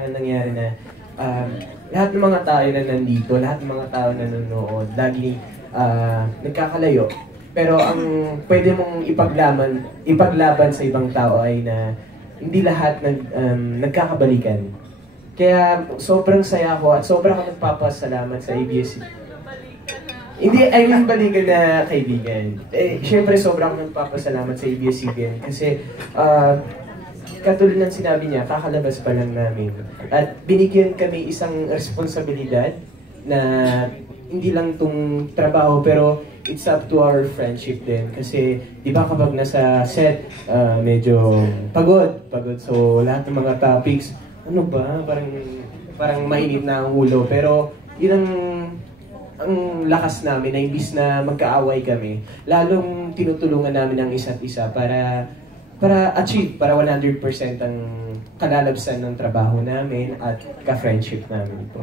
Nangyari na lahat ng mga tao na nandito, lahat ng mga tao na nanonood, laging nagkakalayo. Pero ang pwede mong ipaglaban sa ibang tao ay na hindi lahat nagkakabalikan. Kaya sobrang saya ko at sobrang ako nagpapasalamat sa ABS-CBN. Hindi, I mean balikan na kaibigan. Siyempre sobrang ako nagpapasalamat sa ABS-CBN kasi katulad ng sinabi niya, kakalabas pa lang namin. At binigyan kami isang responsibilidad na hindi lang itong trabaho, pero it's up to our friendship din. Kasi, di ba kapag nasa set, medyo pagod. So, lahat ng mga topics, ano ba, parang mainit na ang ulo. Pero, yun ang lakas namin na imbis na magkaaway kami, lalong tinutulungan namin ang isa't isa para achieve, para 100% ang kalalabsan ng trabaho namin at ka-friendship namin po.